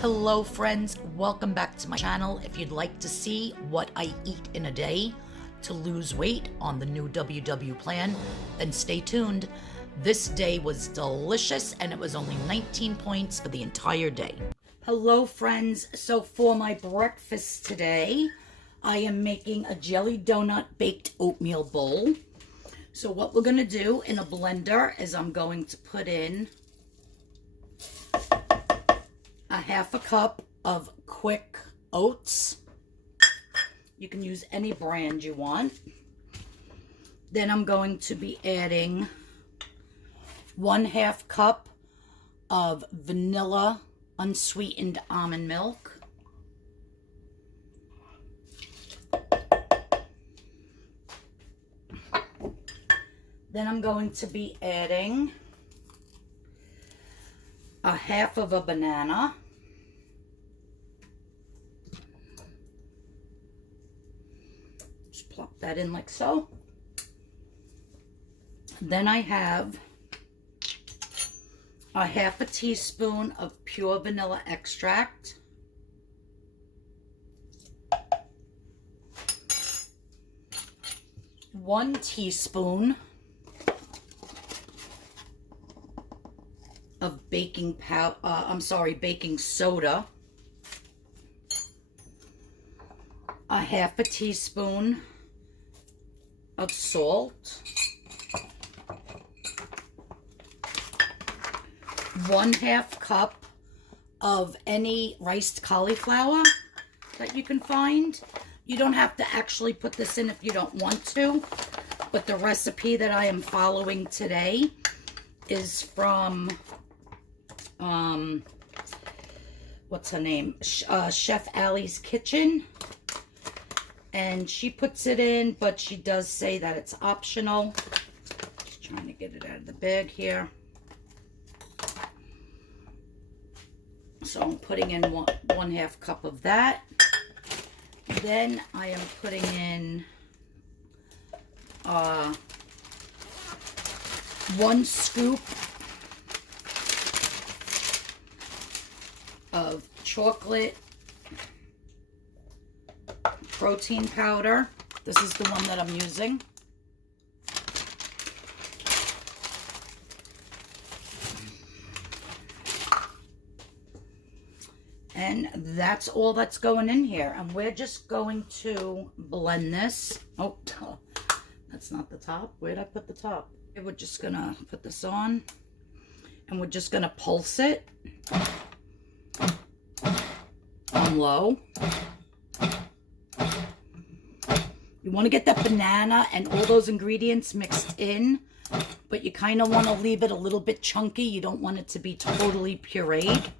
Hello friends, welcome back to my channel. If you'd like to see what I eat in a day to lose weight on the new WW plan, then stay tuned. This day was delicious and it was only 19 points for the entire day. Hello friends, so for my breakfast today, I am making a jelly donut baked oatmeal bowl. So what we're going to do in a blender is I'm going to put in a half a cup of quick oats. You can use any brand you want. Then I'm going to be adding 1/2 cup of vanilla unsweetened almond milk. Then I'm going to be adding a half of a banana. Just plop that in like so. Then I have a half a teaspoon of pure vanilla extract. One teaspoon of baking soda, a half a teaspoon of salt, 1/2 cup of any riced cauliflower that you can find. You don't have to actually put this in if you don't want to, but the recipe that I am following today is from what's her name? Chef Allie's Kitchen. And she puts it in, but she does say that it's optional. Just trying to get it out of the bag here. So I'm putting in 1/2 cup of that. Then I am putting in 1 scoop of chocolate protein powder. This is the one that I'm using. And that's all that's going in here. And we're just going to blend this. Oh, that's not the top. Where'd I put the top? We're just gonna put this on. And we're just gonna pulse it on low. You want to get that banana and all those ingredients mixed in, but you kind of want to leave it a little bit chunky. You don't want it to be totally pureed.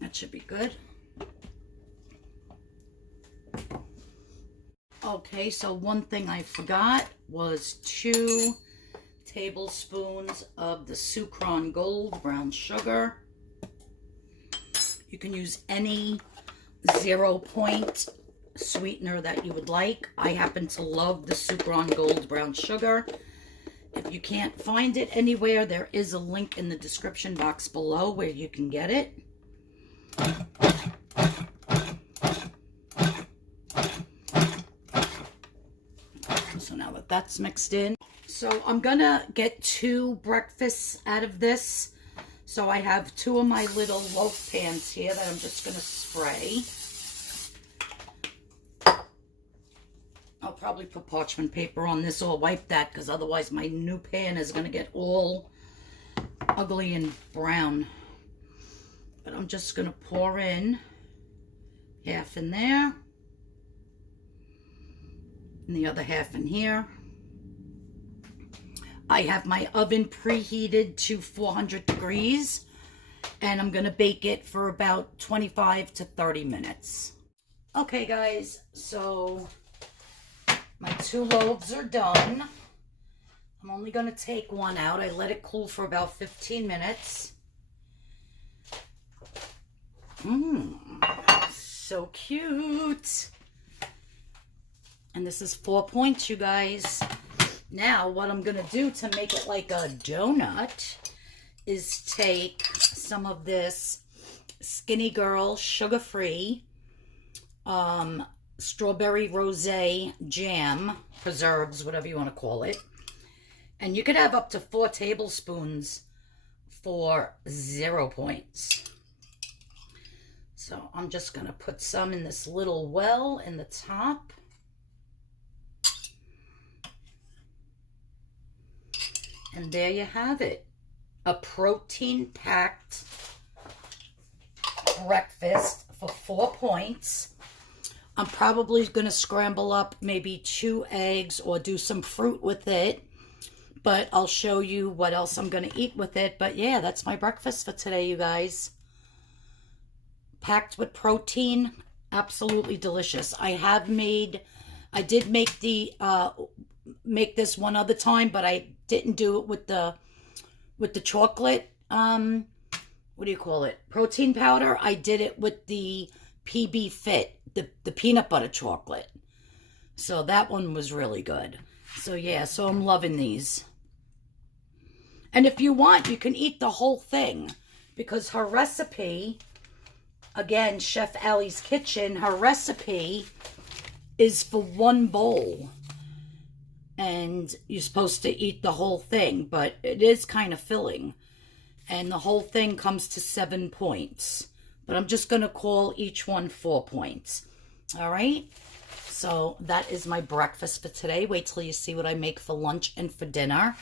That should be good. Okay, so one thing I forgot was 2 tablespoons of the Sucron Gold brown sugar. You can use any 0-point sweetener that you would like. I happen to love the Sucron Gold brown sugar. If you can't find it anywhere, there is a link in the description box below where you can get it. So now that that's mixed in, so I'm gonna get 2 breakfasts out of this. So I have 2 of my little loaf pans here that I'm just gonna spray. I'll probably put parchment paper on this or wipe that, because otherwise my new pan is gonna get all ugly and brown. But I'm just gonna pour in half in there and the other half in here. I have my oven preheated to 400 degrees and I'm gonna bake it for about 25 to 30 minutes. Okay guys, so my 2 loaves are done. I'm only gonna take one out. I let it cool for about 15 minutes. So cute. And this is 4 points, you guys. Now, what I'm going to do to make it like a donut is take some of this Skinny Girl sugar-free strawberry rosé jam, preserves, whatever you want to call it. And you could have up to 4 tablespoons for 0 points. So I'm just going to put some in this little well in the top. And there you have it. A protein-packed breakfast for 4 points. I'm probably going to scramble up maybe 2 eggs or do some fruit with it. But I'll show you what else I'm going to eat with it. But yeah, that's my breakfast for today, you guys. Packed with protein. Absolutely delicious. I did make this one other time, but I didn't do it with the chocolate, what do you call it? Protein powder. I did it with the PB Fit, the peanut butter chocolate. So that one was really good. So yeah, so I'm loving these. And if you want, you can eat the whole thing, because her recipe, again, Chef Allie's Kitchen, her recipe is for 1 bowl. And you're supposed to eat the whole thing, but it is kind of filling. And the whole thing comes to 7 points. But I'm just going to call each one 4 points. All right? So that is my breakfast for today. Wait till you see what I make for lunch and for dinner.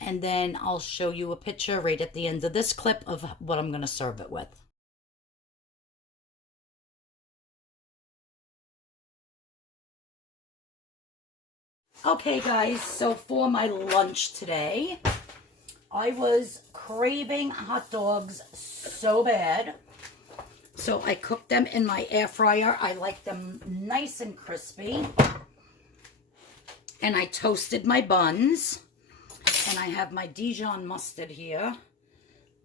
And then I'll show you a picture right at the end of this clip of what I'm going to serve it with. Okay, guys, so for my lunch today, I was craving hot dogs so bad. So I cooked them in my air fryer. I like them nice and crispy. And I toasted my buns. And I have my Dijon mustard here.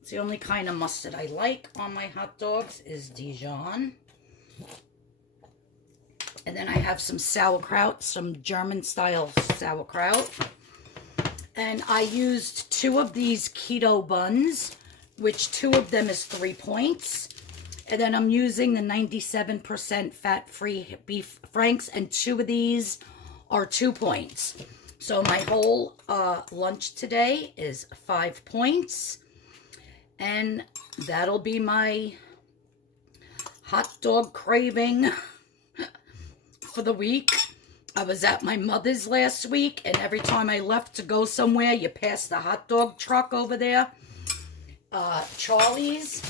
It's the only kind of mustard I like on my hot dogs is Dijon. And then I have some sauerkraut, some German-style sauerkraut. And I used 2 of these keto buns, which 2 of them is 3 points. And then I'm using the 97% fat-free beef franks, and 2 of these are 2 points. So my whole lunch today is 5 points. And that'll be my hot dog craving for the week. I was at my mother's last week, and every time I left to go somewhere, you pass the hot dog truck over there. Charlie's,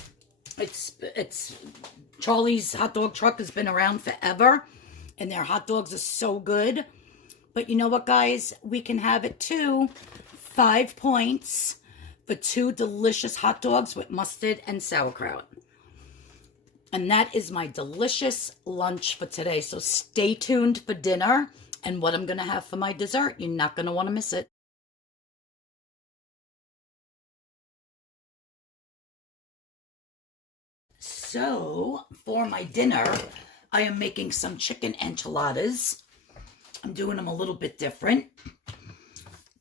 Charlie's hot dog truck has been around forever, and their hot dogs are so good. But you know what, guys? We can have it too. 5 points for 2 delicious hot dogs with mustard and sauerkraut. And that is my delicious lunch for today. So stay tuned for dinner and what I'm going to have for my dessert. You're not going to want to miss it. So for my dinner, I am making some chicken enchiladas. I'm doing them a little bit different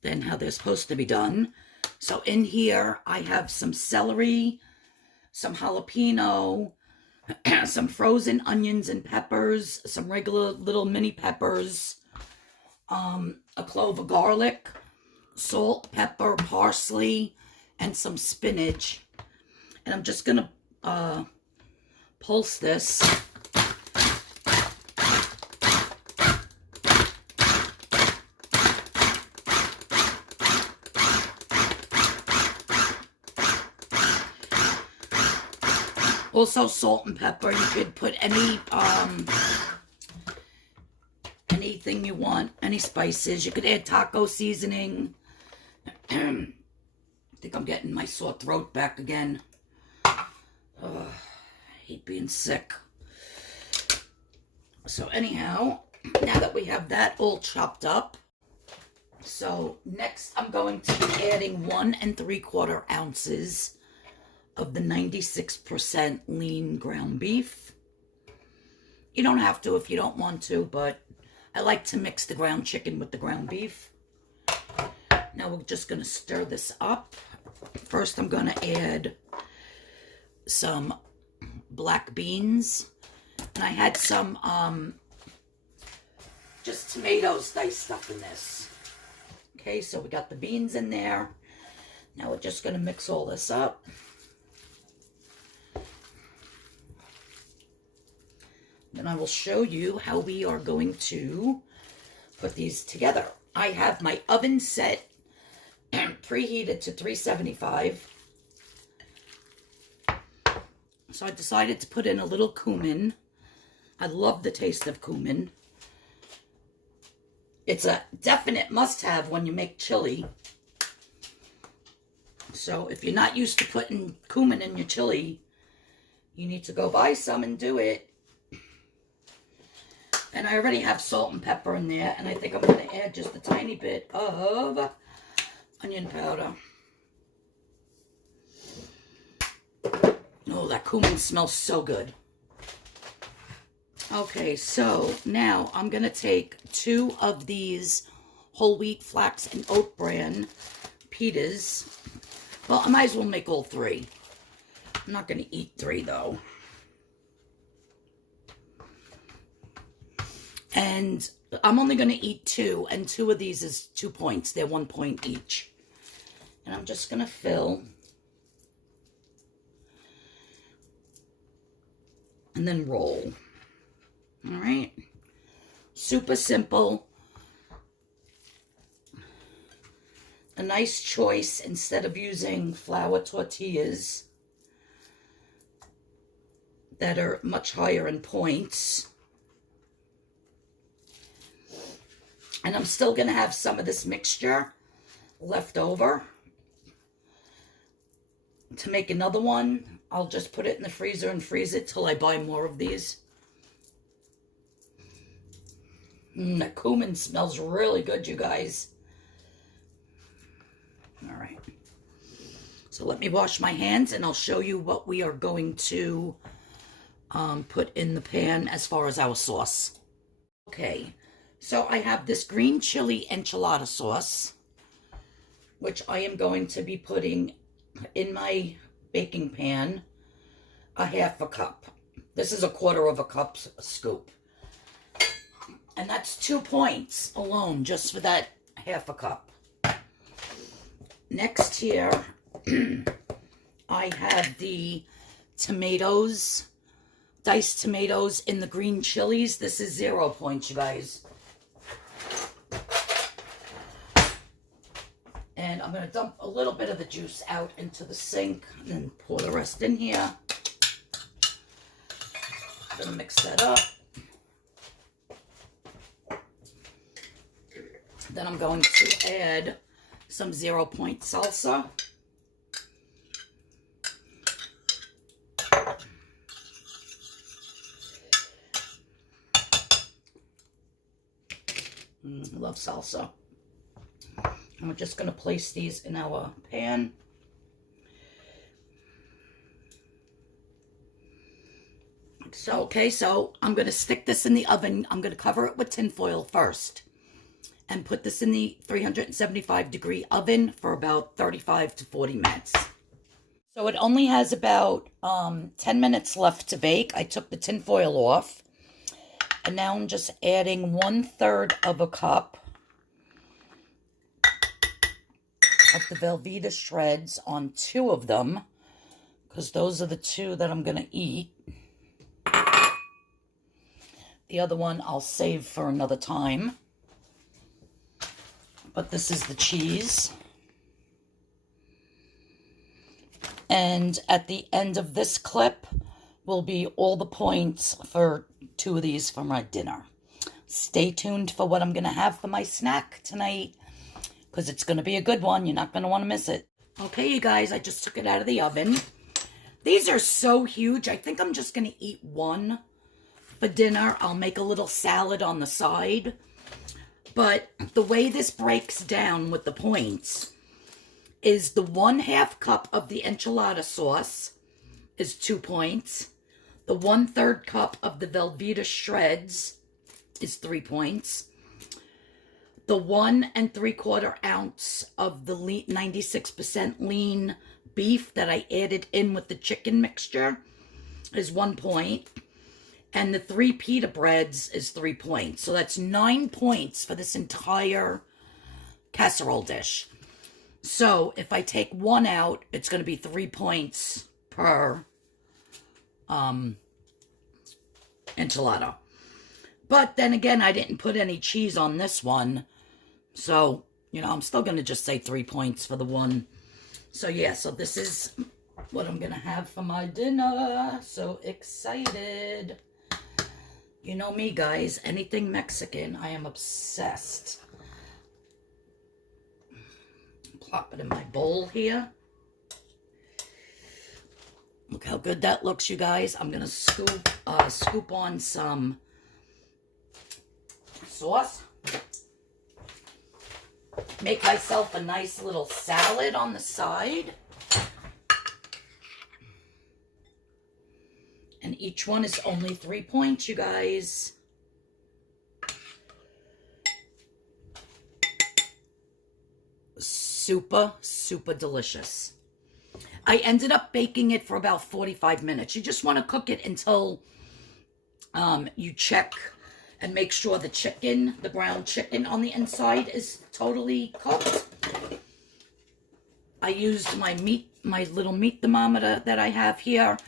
than how they're supposed to be done. So in here, I have some celery, some jalapeno, some frozen onions and peppers, some regular little mini peppers, a clove of garlic, salt, pepper, parsley, and some spinach. And I'm just going to pulse this. Also salt and pepper. You could put any anything you want, any spices. You could add taco seasoning. I think I'm getting my sore throat back again. I hate being sick. So anyhow, now that we have that all chopped up, so next I'm going to be adding 1 3/4 ounces of the 96% lean ground beef. You don't have to if you don't want to, but I like to mix the ground chicken with the ground beef. Now we're just going to stir this up. First, I'm going to add some black beans. And I had some just tomatoes diced up in this. Okay, so we got the beans in there. Now we're just going to mix all this up. Then I will show you how we are going to put these together. I have my oven set preheated to 375. So I decided to put in a little cumin. I love the taste of cumin. It's a definite must-have when you make chili. So if you're not used to putting cumin in your chili, you need to go buy some and do it. And I already have salt and pepper in there, and I think I'm going to add just a tiny bit of onion powder. Oh, that cumin smells so good. Okay, so now I'm going to take 2 of these whole wheat, flax, and oat bran pitas. Well, I might as well make all 3. I'm not going to eat 3, though. And I'm only going to eat 2, and 2 of these is 2 points. They're 1 point each. And I'm just going to fill. And then roll. All right. Super simple. A nice choice instead of using flour tortillas that are much higher in points. And I'm still going to have some of this mixture left over to make another one. I'll just put it in the freezer and freeze it till I buy more of these. The cumin smells really good, you guys. All right. So let me wash my hands and I'll show you what we are going to put in the pan as far as our sauce. Okay. So I have this green chili enchilada sauce, which I am going to be putting in my baking pan, a 1/2 cup. This is a 1/4 cup scoop. And that's 2 points alone, just for that 1/2 cup. Next here, I have the tomatoes, diced tomatoes in the green chilies. This is 0 points, you guys. And I'm going to dump a little bit of the juice out into the sink and then pour the rest in here. I'm going to mix that up. Then I'm going to add some 0 point salsa. Love salsa. And we're just going to place these in our pan. So I'm going to stick this in the oven. I'm going to cover it with tin foil first and put this in the 375-degree oven for about 35 to 40 minutes. So it only has about 10 minutes left to bake. I took the tin foil off. And now I'm just adding 1/3 cup of the Velveeta shreds on 2 of them, because those are the 2 that I'm going to eat. The other one I'll save for another time. But this is the cheese. And at the end of this clip will be all the points for 2 of these for my dinner. Stay tuned for what I'm going to have for my snack tonight, because it's going to be a good one. You're not going to want to miss it. Okay, you guys, I just took it out of the oven. These are so huge. I think I'm just going to eat 1 for dinner. I'll make a little salad on the side. But the way this breaks down with the points is the 1/2 cup of the enchilada sauce is 2 points. The 1/3 cup of the Velveeta shreds is 3 points. The 1 3/4 ounce of the 96% lean beef that I added in with the chicken mixture is 1 point. And the 3 pita breads is 3 points. So that's 9 points for this entire casserole dish. So if I take 1 out, it's going to be 3 points per enchilada. But then again, I didn't put any cheese on this one. So, you know, I'm still going to just say 3 points for the one. So yeah, so this is what I'm going to have for my dinner. So excited. You know me, guys. Anything Mexican, I am obsessed. Plop it in my bowl here. Look how good that looks, you guys. I'm going to scoop on some sauce. Make myself a nice little salad on the side. And each one is only 3 points, you guys. Super, super delicious. I ended up baking it for about 45 minutes. You just want to cook it until you check and make sure the chicken, the ground chicken on the inside is totally cooked. I used my little meat thermometer that I have here.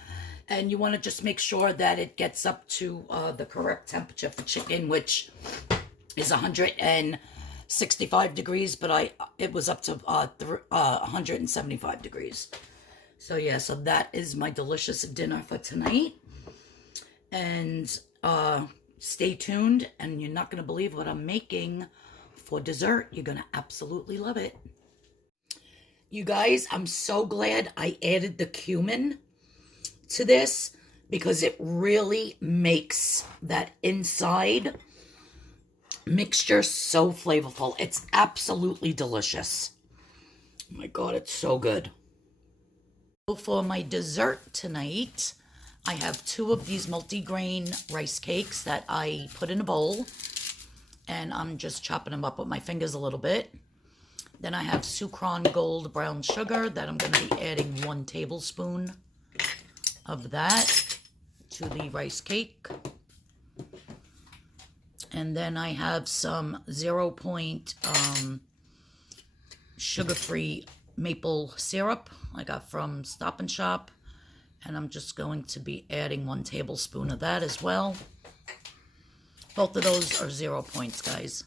And you want to just make sure that it gets up to the correct temperature for chicken, which is 165 degrees, but it was up to 175 degrees. So yeah, so that is my delicious dinner for tonight. And stay tuned, and you're not going to believe what I'm making for dessert. You're going to absolutely love it. You guys, I'm so glad I added the cumin to this, because it really makes that inside mixture so flavorful. It's absolutely delicious. Oh my God, it's so good. For my dessert tonight, I have 2 of these multi-grain rice cakes that I put in a bowl, and I'm just chopping them up with my fingers a little bit. Then I have Sucron Gold brown sugar that I'm going to be adding 1 tablespoon of that to the rice cake. And then I have some 0 point sugar-free maple syrup I got from Stop and Shop. And I'm just going to be adding 1 tablespoon of that as well. Both of those are 0 points, guys.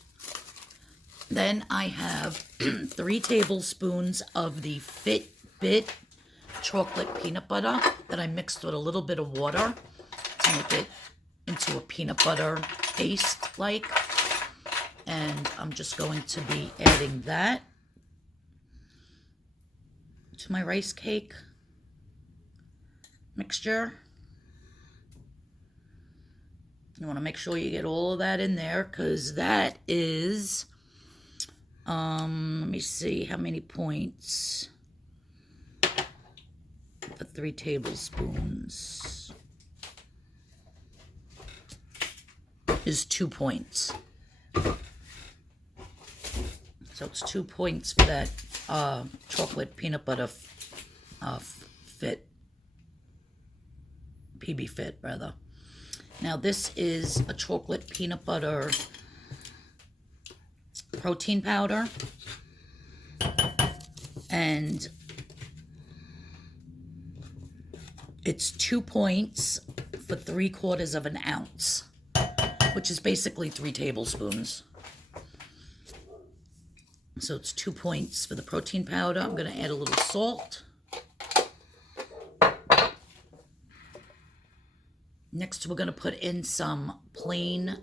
Then I have 3 tablespoons of the Fitbit chocolate peanut butter that I mixed with a little bit of water to make it into a peanut butter paste like. And I'm just going to be adding that to my rice cake mixture. You want to make sure you get all of that in there, because that is let me see how many points. For 3 tablespoons is 2 points. So it's 2 points for that chocolate peanut butter PB Fit rather. Now this is a chocolate peanut butter protein powder, and it's 2 points for 3/4 of an ounce, which is basically 3 tablespoons. So it's 2 points for the protein powder. I'm going to add a little salt. Next, we're going to put in some plain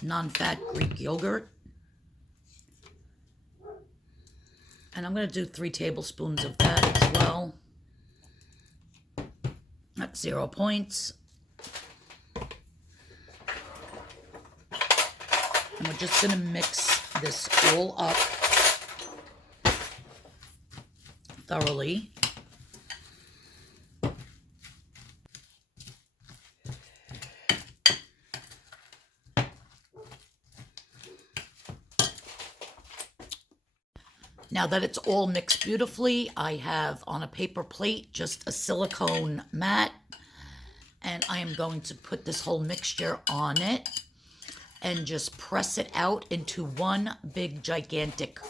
non-fat Greek yogurt. And I'm going to do 3 tablespoons of that as well. That's 0 points. And we're just going to mix this all up thoroughly. Now that it's all mixed beautifully, I have on a paper plate just a silicone mat, and I am going to put this whole mixture on it and just press it out into one big gigantic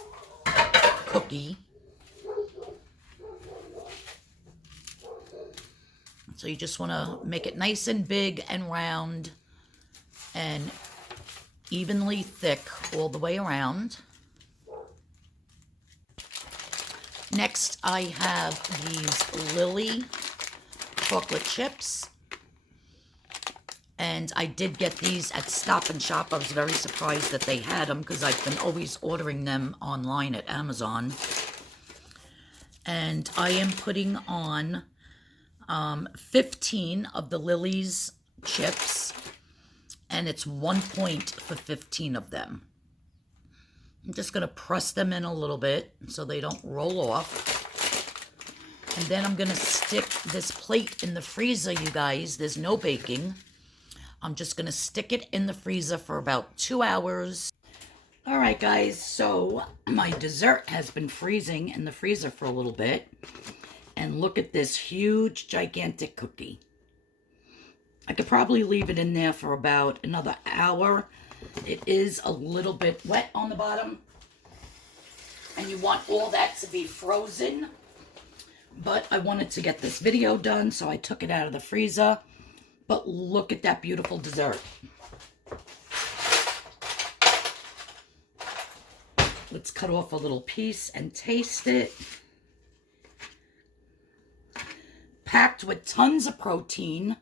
cookie. So you just want to make it nice and big and round and evenly thick all the way around. Next, I have these Lily chocolate chips. And I did get these at Stop and Shop. I was very surprised that they had them because I've been always ordering them online at Amazon. And I am putting on 15 of the Lily's chips. And it's 1 point for 15 of them. I'm just going to press them in a little bit so they don't roll off. And then I'm going to stick this plate in the freezer, you guys. There's no baking. I'm just going to stick it in the freezer for about 2 hours. All right, guys, so my dessert has been freezing in the freezer for a little bit. And look at this huge, gigantic cookie. I could probably leave it in there for about another hour. It is a little bit wet on the bottom. And you want all that to be frozen. But I wanted to get this video done, so I took it out of the freezer. But look at that beautiful dessert. Let's cut off a little piece and taste it. Packed with tons of protein.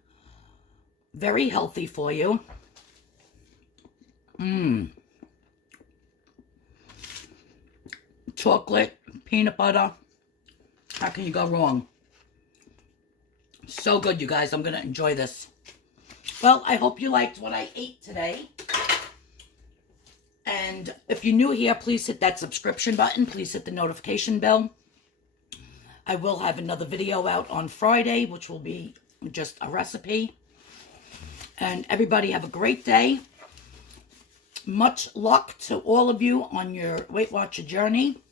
Very healthy for you. Chocolate, peanut butter. How can you go wrong? So good, you guys. I'm going to enjoy this. Well, I hope you liked what I ate today. And if you're new here, please hit that subscription button. Please hit the notification bell. I will have another video out on Friday, which will be just a recipe. And everybody have a great day. Much luck to all of you on your Weight Watcher journey.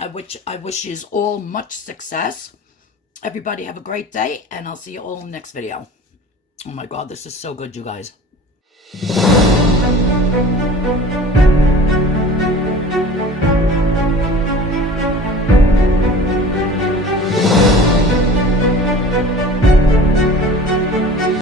I wish you all much success. Everybody have a great day, and I'll see you all in the next video. Oh my God, this is so good, you guys.